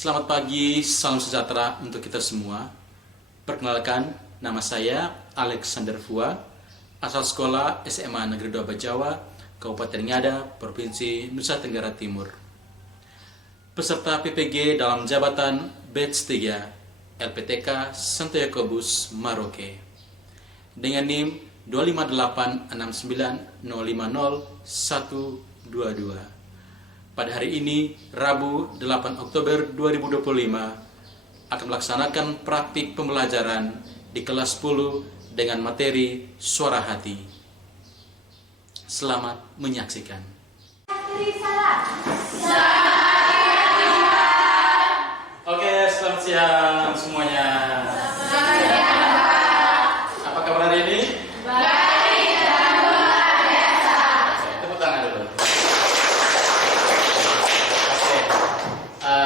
Selamat pagi, salam sejahtera untuk kita semua. Perkenalkan, nama saya Alexander Fua, asal sekolah SMA Negeri 2 Bajawa, Kabupaten Ngada, Provinsi Nusa Tenggara Timur. Peserta PPG dalam jabatan Batch 3 LPTK Santo Yakobus Maroke dengan NIM 25869050122. Pada hari ini, Rabu 8 Oktober 2025, akan melaksanakan praktik pembelajaran di kelas 10 dengan materi suara hati. Selamat menyaksikan. Oke, selamat siang semuanya. Apa kabar hari ini?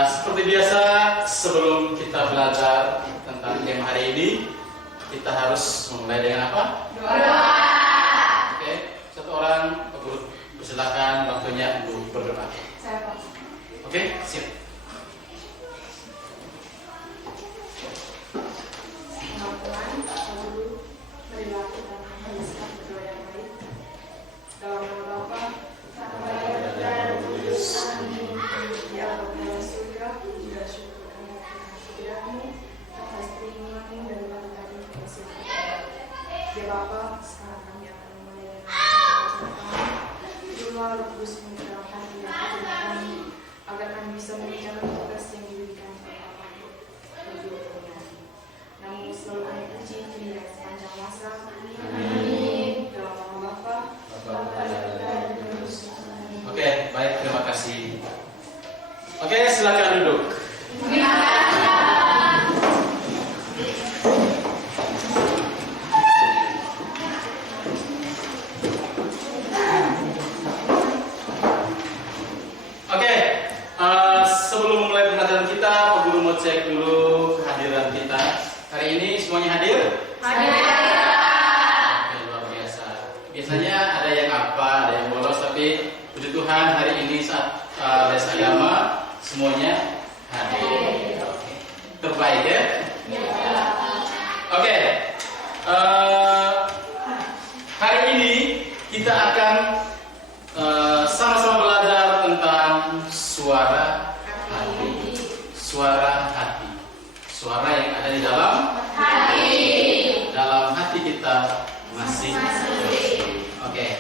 Seperti biasa, sebelum kita belajar tentang tema hari ini, kita harus memulai dengan apa? Doa. Oke, satu orang persilakan waktunya untuk berdoa. Oke, siap. Tuhan, Guru, marilah kita menghabiskan berdoa yang baik. Dalam nama Bapa, dan Kudus, Amin. Ya Allah, surga, juga syukur kami akan kehadiranmu, atas keringanmu dan berkati kasih. Ya Bapa, sekarang kami akan memulai dengan Roh Kudus menggerakkan hati dan pikiran kami, agar kami bisa mengerjakan tugas yang diberikan kepada kami. Namun selalu kami puji hingga sepanjang masa. Amin. Dalam nama Bapa, dan Kudus. Oke, baik, terima kasih. Oke, silakan duduk. Sebelum mulai pembelajaran kita, Pak Guru mau cek dulu kehadiran kita. Hari ini semuanya hadir? Hadir. Oke, luar biasa. Biasanya ada yang apa, ada yang bolos, tapi puji Tuhan hari ini saat les agama semuanya hadir. Oke. Terbaik ya? Oke. Hari ini kita akan sama-sama belajar tentang suara hati. Suara hati. Suara yang ada di dalam hati. Dalam hati kita masing-masing. Oke.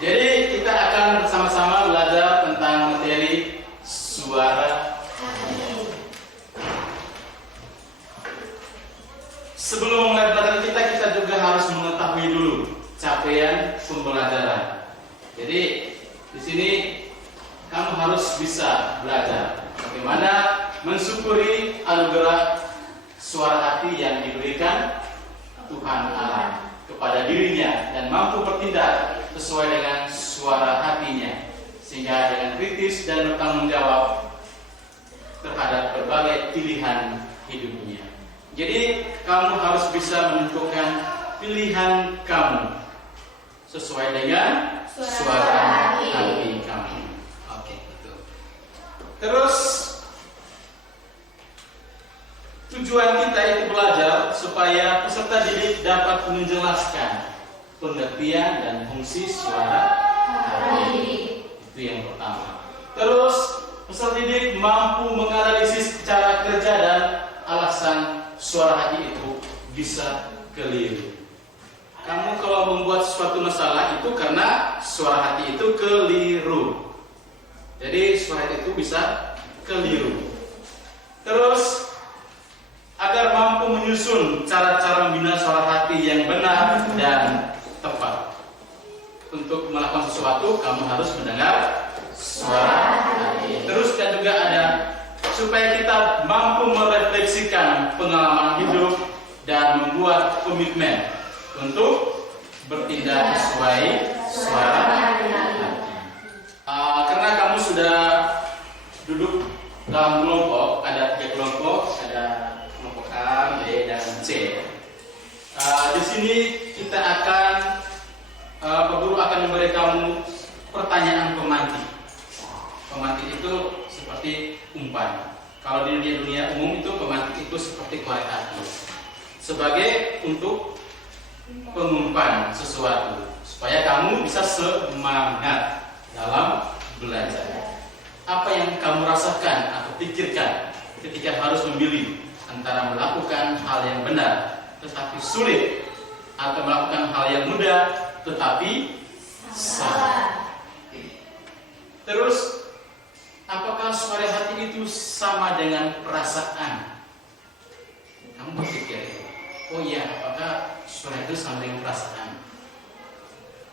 Jadi kita akan bersama-sama belajar tentang materi suara hati. Sebelum mulai belajar kita juga harus mengetahui dulu capaian pembelajaran. Jadi di sini kamu harus bisa belajar bagaimana mensyukuri anugerah suara hati yang diberikan Tuhan Allah kepada dirinya dan mampu bertindak sesuai dengan suara hatinya, sehingga dengan kritis dan bertanggung jawab terhadap berbagai pilihan hidupnya. Jadi kamu harus bisa menentukan pilihan kamu sesuai dengan suara hati kamu. Oke, itu. Terus tujuan kita itu belajar supaya peserta didik dapat menjelaskan pengertian dan fungsi suara hati. Itu yang pertama. Terus peserta didik mampu menganalisis cara kerja dan alasan suara hati itu bisa keliru. Kamu kalau membuat suatu masalah itu karena suara hati itu keliru. Jadi suara hati itu bisa keliru. Terus agar mampu menyusun cara-cara membina suara hati yang benar dan tepat. Untuk melakukan sesuatu kamu harus mendengar suara hati. Terus dan juga ada supaya kita mampu merefleksikan pengalaman hidup dan membuat komitmen untuk bertindak sesuai suara hati. Karena kamu sudah duduk dalam kelompok, ada 3 kelompok, ada kelompok A, B, dan C. Di sini kita akan Pak Guru akan memberi kamu pertanyaan pemantik. pemantik itu seperti umpan. Kalau di dunia umum itu pemantik itu seperti korek api. Sebagai untuk pengumpan sesuatu supaya kamu bisa semangat dalam belajar. Apa yang kamu rasakan atau pikirkan ketika harus memilih antara melakukan hal yang benar tetapi sulit atau melakukan hal yang mudah tetapi salah. Terus, apakah suara hati itu sama dengan perasaan? Kamu berpikir, oh iya, apakah suara itu sama dengan perasaan?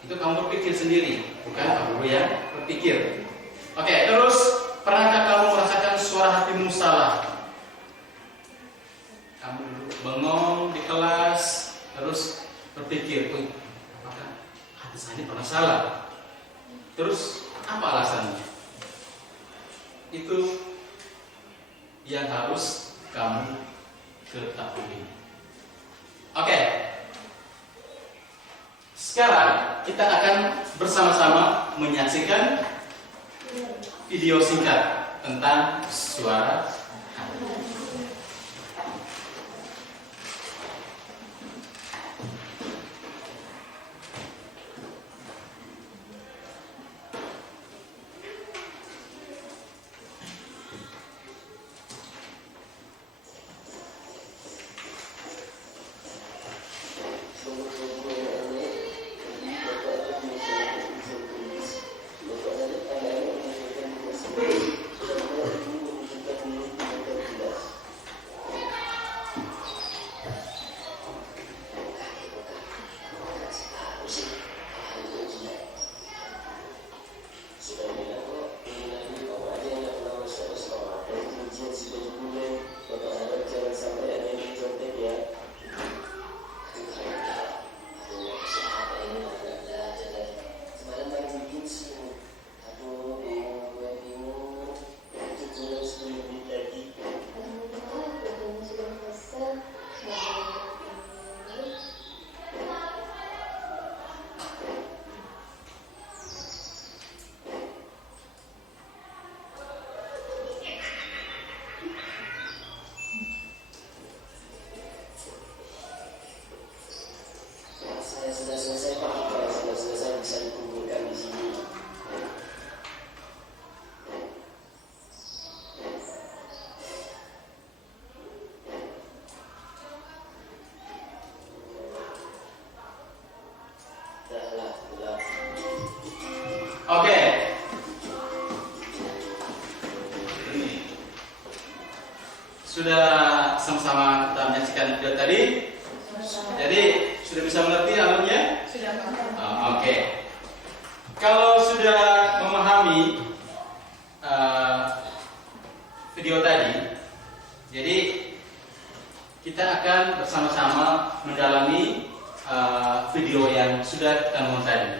Itu kamu berpikir sendiri, bukan Pak Guru yang berpikir. Oke, terus, pernahkah kamu merasakan suara hatimu salah? Kamu duduk bengong di kelas, terus berpikir, oh, apakah hati saya ini pernah salah? Terus, apa alasannya? Itu yang harus kamu ketahui. Oke. Sekarang kita akan bersama-sama menyaksikan video singkat tentang suara hati. Sudah selesai Pak, kalau sudah selesai bisa dikumpulkan di sini. Oke. Sudah sama-sama kita menyaksikan video tadi. Jadi sudah bisa mengerti alurnya? Sudah. Oke. Kalau sudah memahami video tadi, jadi kita akan bersama-sama mendalami video yang sudah kita nonton tadi.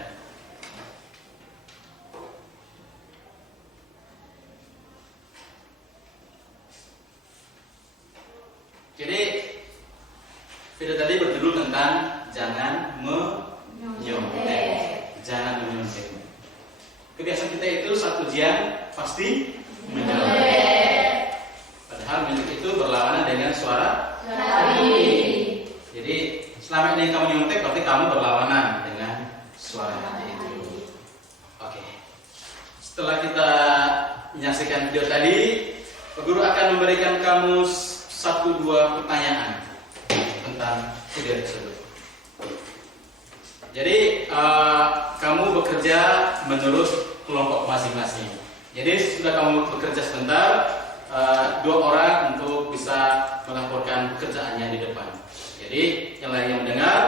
Jadi video tadi berjudul tentang jangan menyontek. Jangan menyontek. Kebiasaan kita itu saat ujian pasti menyontek. Padahal menyontek itu berlawanan dengan suara hati. Jadi selama ini kamu menyontek berarti kamu berlawanan dengan suara hati itu. Oke. Setelah kita menyaksikan video tadi, Pak Guru akan memberikan kamu 1-2 pertanyaan tentang video tersebut. Jadi kamu bekerja menurut kelompok masing-masing. Jadi sudah kamu bekerja sebentar, 2 orang untuk bisa melaporkan pekerjaannya di depan. Jadi yang lain yang mendengar.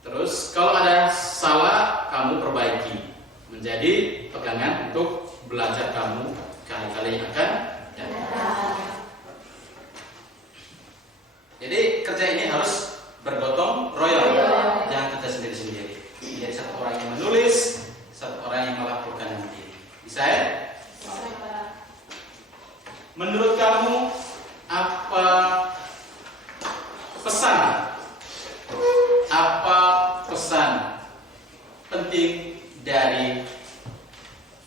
Terus kalau ada salah kamu perbaiki menjadi pegangan untuk belajar kamu kali-kali yang akan datang. Jadi kerja ini harus bergotong royong, jangan kerja sendiri-sendiri. Jadi satu orang yang menulis, satu orang yang melaporkan nanti. Bisa ya? Menurut kamu apa penting dari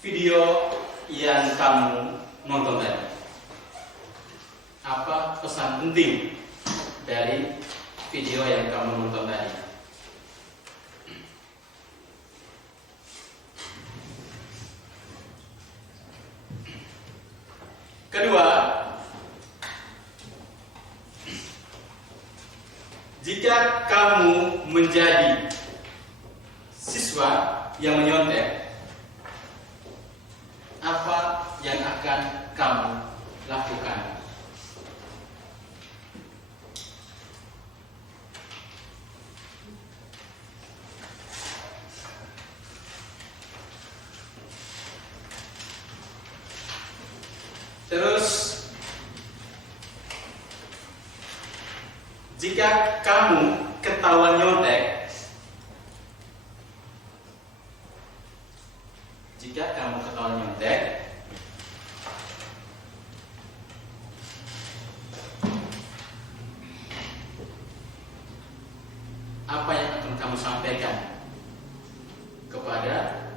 video yang kamu nonton tadi? Apa pesan penting dari video yang kamu nonton tadi? Kedua, jika kamu menjadi siswa yang menyontek, apa yang akan kamu lakukan? Terus, jika kamu ketahuan nyontek, apa yang akan kamu sampaikan kepada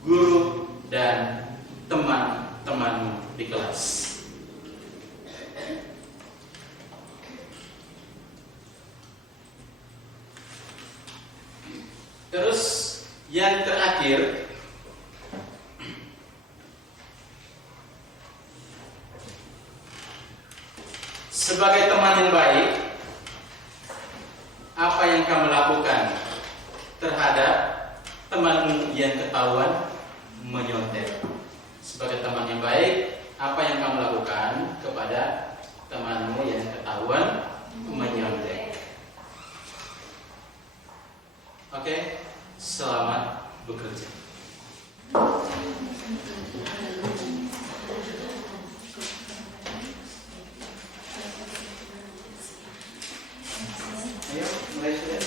guru dan teman-temanmu di kelas? Terus yang terakhir, sebagai teman yang baik, apa yang kamu lakukan terhadap temanmu yang ketahuan menyontek? Sebagai teman yang baik, apa yang kamu lakukan kepada temanmu yang ketahuan menyontek? Oke, selamat bekerja. Ayo, mulai sudah.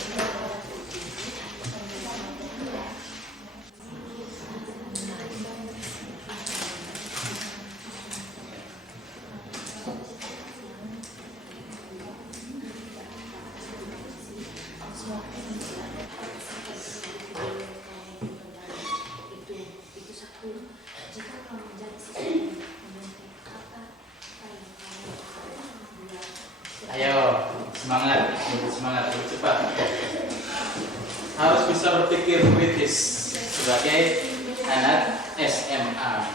Ayo, semangat, lebih cepat. Harus bisa berpikir kritis sebagai anak SMA.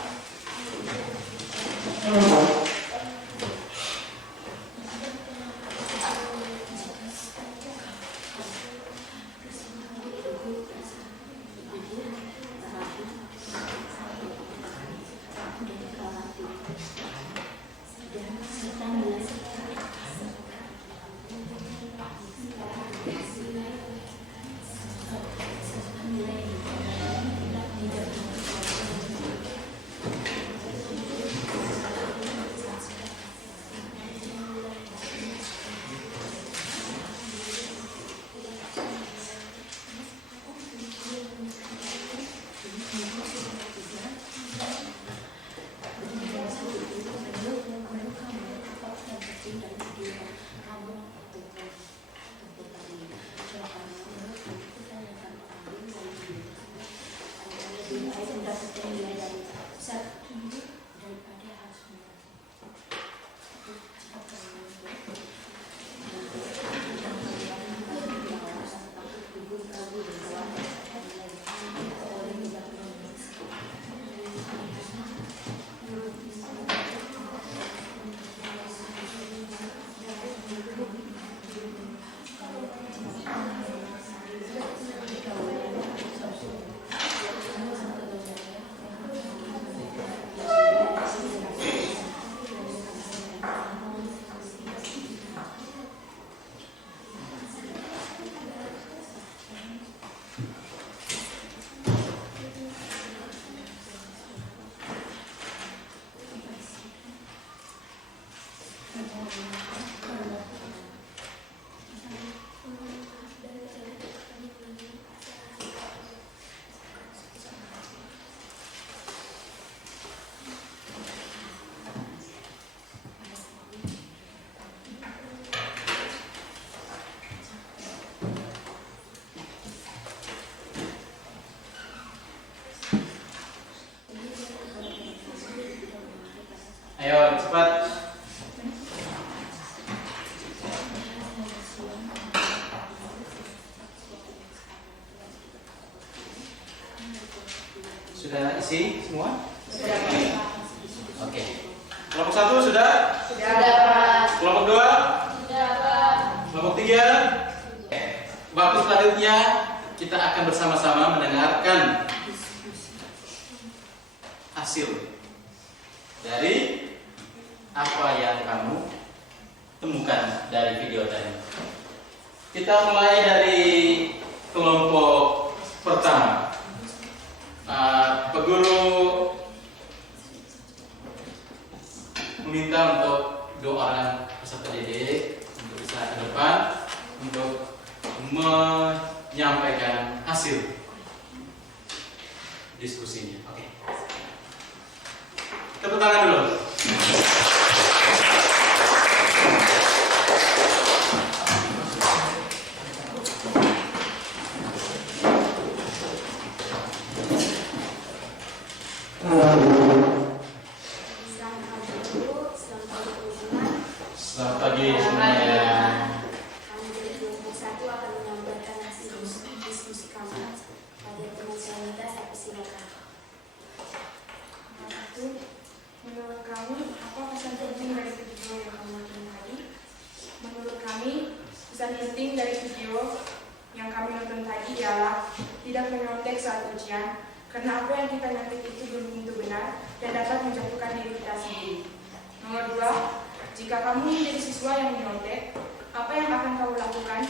Sudah isi semua? Sudah. Oke. Kelompok 1 sudah? Sudah, Pak. Kelompok 2? Sudah, Pak. Kelompok 3? Waktu selanjutnya kita akan bersama-sama mendengarkan hasil dari apa yang kamu temukan dari video tadi. Kita mulai dari kelompok pertama. Pak Guru meminta untuk dua orang peserta didik untuk bisa ke depan untuk menyampaikan hasil diskusinya. Oke. Tepuk tangan dulu. Selamat pagi semuanya. Kami dari kelompok 1 akan menyampaikan hasil diskusi kami pada teman saya. Saya persilakan. Menurut kami, apa pesan penting dari video yang kamu nonton tadi? Menurut kami, pesan penting dari video yang kami nonton tadi ialah tidak menyontek saat ujian, karena apa yang kita nyontek itu belum tentu benar dan dapat menjatuhkan diri kita sendiri. Nomor 2, jika kamu menjadi siswa yang menyontek, apa yang akan kamu lakukan?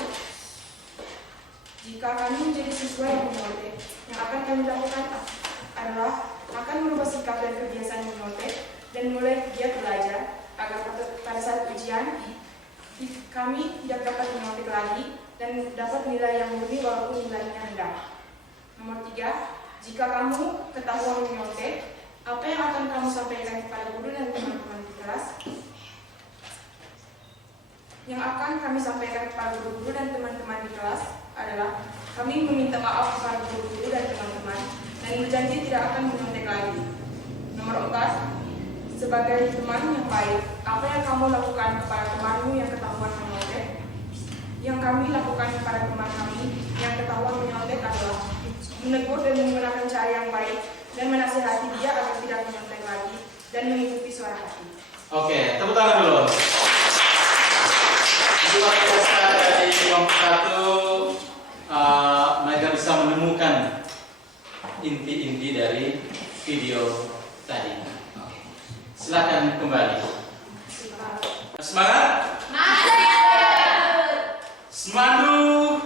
Jika kamu menjadi siswa yang menyontek, yang akan kami lakukan adalah akan merubah sikap dan kebiasaan menyontek dan mulai giat belajar agar pada saat ujian kami tidak dapat menyontek lagi dan dapat nilai yang murni walaupun nilainya rendah. Nomor 3, jika kamu ketahuan menyontek, apa yang akan kamu sampaikan kepada guru dan teman-teman di kelas? Yang akan kami sampaikan kepada guru dan teman-teman di kelas adalah kami meminta maaf kepada guru dan teman-teman dan berjanji tidak akan menyontek lagi. Nomor 4, sebagai teman yang baik, apa yang kamu lakukan kepada temanmu yang ketahuan menyontek? Yang kami lakukan kepada teman kami yang ketahuan menyontek adalah menegur dan menggunakan cara yang baik dan menasihati dia agar tidak menyontek lagi dan mengikuti suara hati. Oke, tepuk tangan dulu. Luar biasa dari kelompok 1, mereka bisa menemukan inti-inti dari video tadi. Silakan kembali. Semangat? Semandu.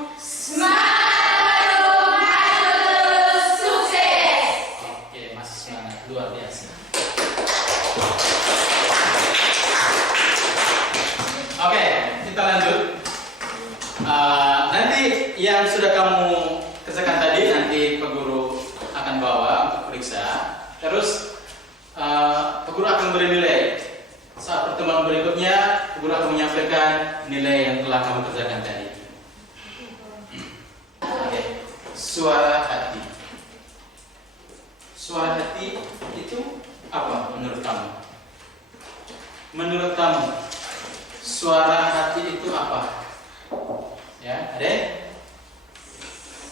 Oke, masih semangat, luar biasa. Oke, kita lanjut. Nanti yang sudah kamu kerjakan tadi nanti Pak Guru akan bawa untuk periksa. Terus Pak Guru akan beri nilai. Saat pertemuan berikutnya, Pak Guru akan menyampaikan nilai yang telah kamu kerjakan tadi. Oke, suara hati. Suara hati itu apa menurut kamu? Menurut kamu, suara hati itu apa? Ya, Adek?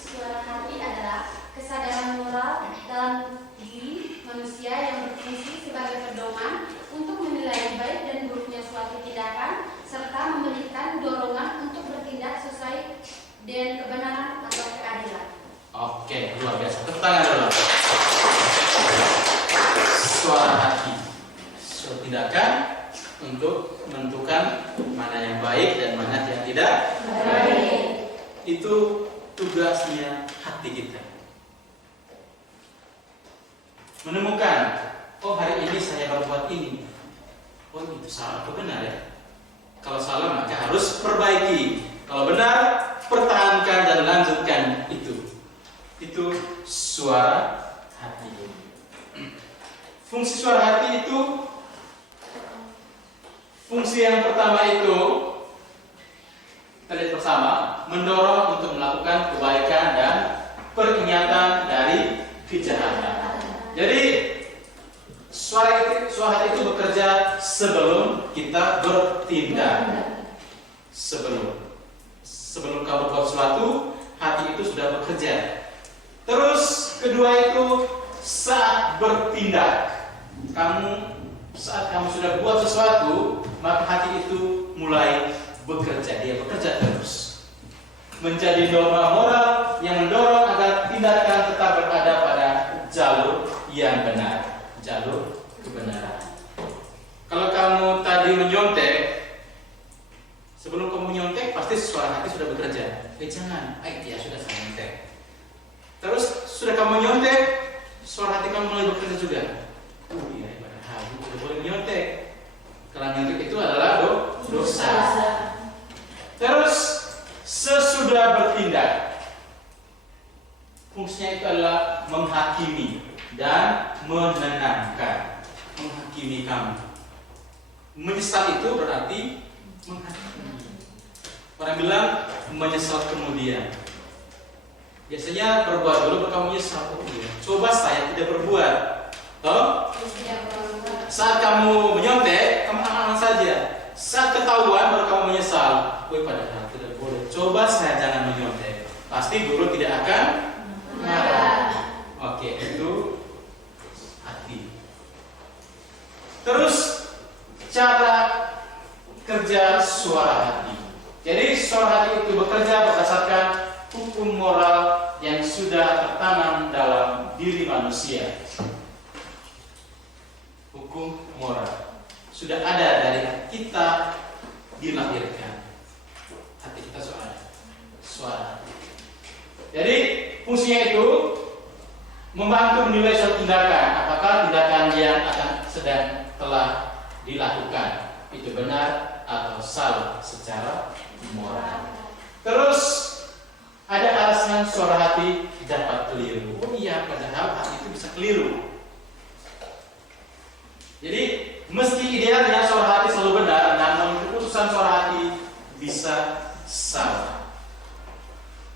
Suara hati adalah kesadaran moral dalam diri manusia yang berfungsi sebagai pedoman untuk menilai baik dan buruknya suatu tindakan serta memberikan dorongan untuk bertindak sesuai dengan kebenaran atau keadilan. Oke, luar biasa. Tepuk tangan dulu. Suara hati, suatu tindakan untuk menentukan mana yang baik dan mana yang tidak Baik. Itu tugasnya hati kita. Menemukan, oh hari ini saya berbuat ini, oh itu salah atau benar ya? Kalau salah maka harus perbaiki. Kalau benar, pertahankan dan lanjutkan itu. Itu suara hati. Fungsi suara hati itu, fungsi yang pertama itu, kita lihat bersama, mendorong untuk melakukan kebaikan dan peringatan dari kejahatan. Jadi suara hati itu bekerja sebelum kita bertindak. Sebelum kamu berbuat sesuatu, hati itu sudah bekerja. Terus kedua itu saat bertindak, saat kamu sudah buat sesuatu, maka hati itu mulai bekerja. Dia bekerja terus, menjadi norma moral yang mendorong agar tindakan tetap berada pada jalur yang benar, jalur kebenaran. Kalau kamu tadi menyontek, sebelum kamu menyontek pasti suara hati sudah bekerja. Jangan, ya sudah saya nyontek. Terus sudah kamu nyontek, suara hati kamu mulai bekerja juga. Iya, padahal tidak boleh menyontek. Karena nyontek itu adalah dosa. Terus sesudah bertindak, fungsinya itu adalah menghakimi dan menenangkan. Menghakimi kamu. Menyesal itu berarti menghakimi. Orang bilang menyesal kemudian. Biasanya berbuat dulu baru kamu menyesal. Coba saya tidak berbuat. Toh? Saat kamu menyontek, kamu aman saja. Saat ketahuan baru kamu menyesal. Padahal tidak boleh. Coba saya jangan menyontek. Pasti guru tidak akan marah. Oke, itu hati. Terus cara kerja suara hati. Jadi suara hati itu bekerja berdasarkan hukum moral yang sudah tertanam dalam diri manusia. Hukum moral sudah ada dari kita dilahirkan. Hati kita suara. Jadi fungsinya itu membantu menilai suatu tindakan, apakah tindakan yang telah dilakukan itu benar atau salah secara moral. Terus ada alasan suara hati dapat keliru. Oh iya, padahal hati itu bisa keliru. Jadi meski idealnya suara hati selalu benar, namun keputusan suara hati bisa salah.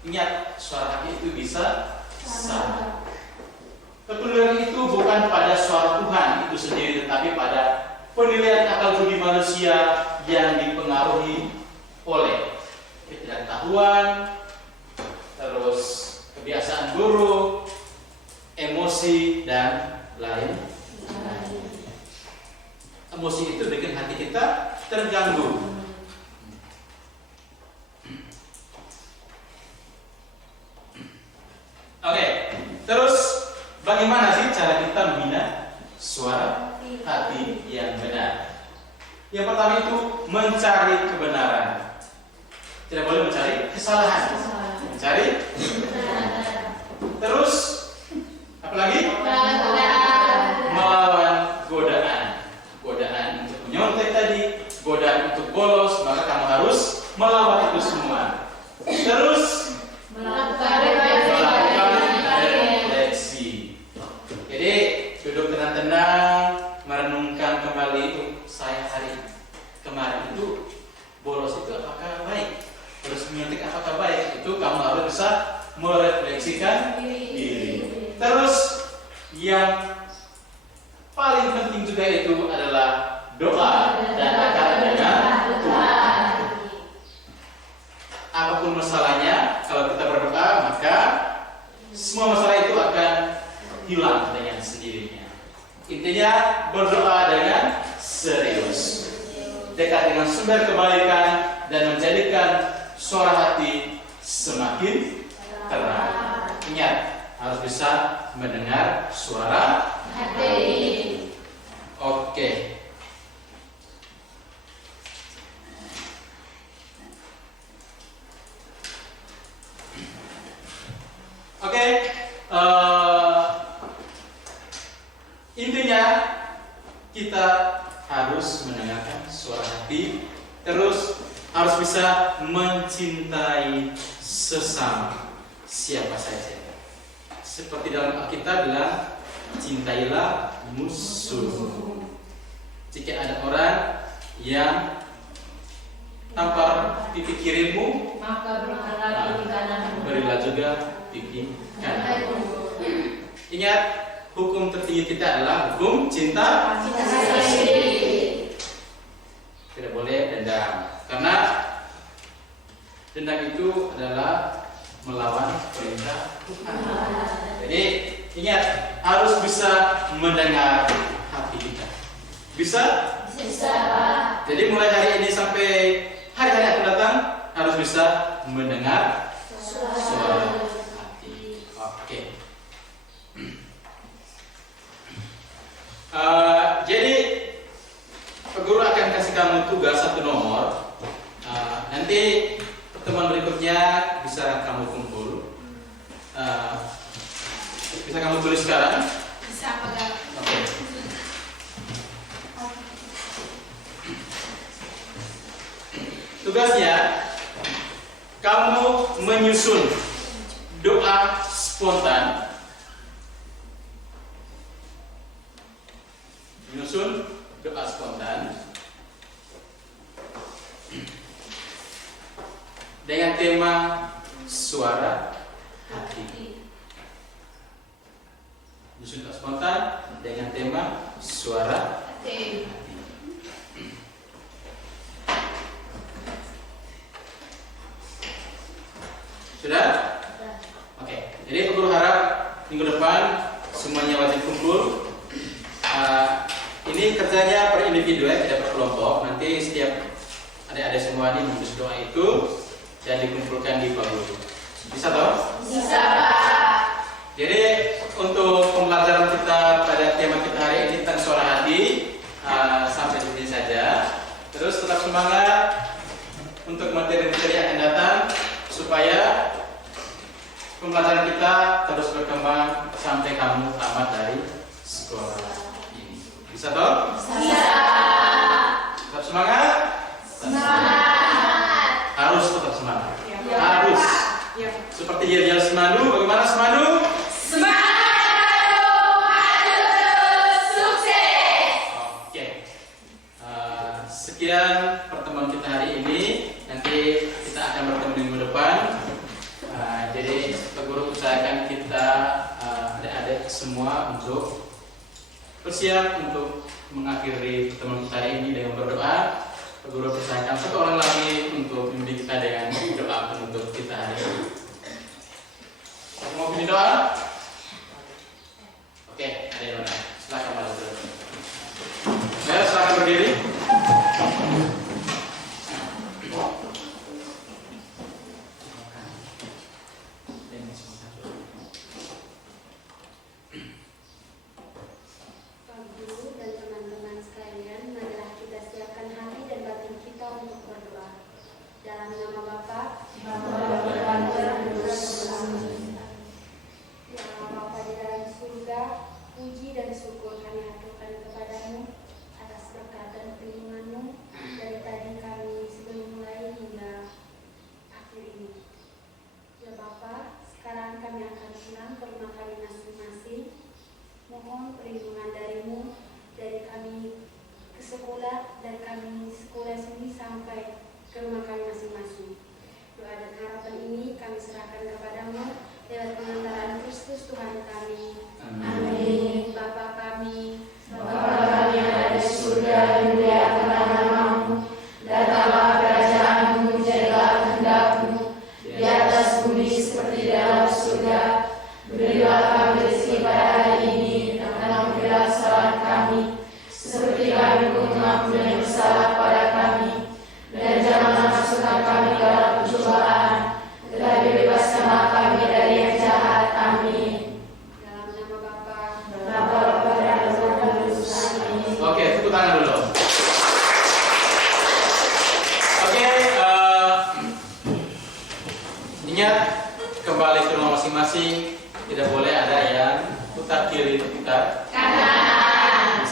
Ingat, suara hati itu bisa salah. Kekeliruan itu bukan pada suara Tuhan itu sendiri, tetapi pada penilaian akal budi manusia yang dipengaruhi oleh ketidaktahuan, terus kebiasaan buruk, emosi, dan lain. Emosi itu bikin hati kita terganggu. Oke, terus bagaimana sih cara kita membina suara hati yang benar? Yang pertama itu mencari kebenaran. Tidak boleh mencari kesalahan. Mencari kebenaran. Terus apa lagi? Melawan godaan. Godaan untuk menyontek tadi, godaan untuk bolos, maka kamu harus melawan itu semua. Terus melakukan refleksi. Jadi duduk tenang-tenang, merenungkan kembali, saya hari kemarin itu bolos itu apakah baik? Terus menyuntik apakah baik? Itu kamu harus bisa merefleksikan diri. Terus yang paling penting juga itu adalah doa dan akar dengan Tuhan. Apapun masalahnya, kalau kita berdoa maka semua masalah itu akan hilang dengan sendirinya. Intinya berdoa dengan serius, dekat dengan sumber kebaikan dan menjadikan suara hati semakin terang. Ingat, harus bisa mendengar suara hati. Oke. Intinya kita harus mendengarkan suara hati, terus harus bisa mencintai sesama, siapa saja. Seperti dalam Alkitab bilang, cintailah musuh. Jika ada orang yang tampar pipi kirimu, maka berikanlah pipi kananmu. Berilah juga pipi kananmu. Ingat, hukum tertinggi kita adalah hukum cinta kasih. Tidak boleh dendam, karena dendam itu adalah melawan perintah Tuhan. Jadi ingat harus bisa mendengar hati kita. Bisa? Bisa. Jadi mulai hari ini sampai hari-hari akan datang harus bisa mendengar suara hati. Oke. Jadi guru akan kasih kamu tugas satu nomor. Nanti pertemuan berikutnya bisa kamu kumpul. Bisa kamu tulis sekarang. Bisa apa? Oke. Tugasnya kamu menyusun doa spontan. Menyusun doa spontan dengan tema suara hati. Menyusun doa spontan dengan tema suara hati. Sudah? Oke. Jadi Guru harap minggu depan semuanya wajib kumpul. Ini kerjanya per individu ya, tidak per kelompok. Nanti setiap adik-adik semua ini menulis doa itu dan dikumpulkan di Pak Guru. Bisa toh? Bisa, Pak. Jadi untuk pembelajaran kita pada tema kita hari ini tentang suara hati sampai di sini saja. Terus tetap semangat untuk materi-materi yang akan datang supaya pembelajaran kita terus berkembang sampai kamu tamat dari sekolah ini. Bisa toh? Bisa. Tetap semangat? Semangat. Harus tetap semangat. Ya. Harus. Ya. Seperti Yel Semanu, bagaimana Semanu? Semangat, maju terus, sukses. Oke. Sekian pertemuan kita hari ini. Nanti kita akan bertemu minggu depan. Jadi Pak Guru usahakan kita adik-adik semua untuk bersiap untuk mengakhiri pertemuan kita hari ini dengan berdoa. Pak Guru usahakan satu orang lagi untuk membimbing kita dengan doa penutup kita hari ini. Mau bimbing doa? Oke, ada yang mana? Silakan Pak Guru. Silakan berdiri.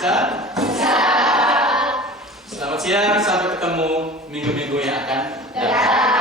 Bisa. Selamat siang, sampai ketemu minggu-minggu yang akan datang.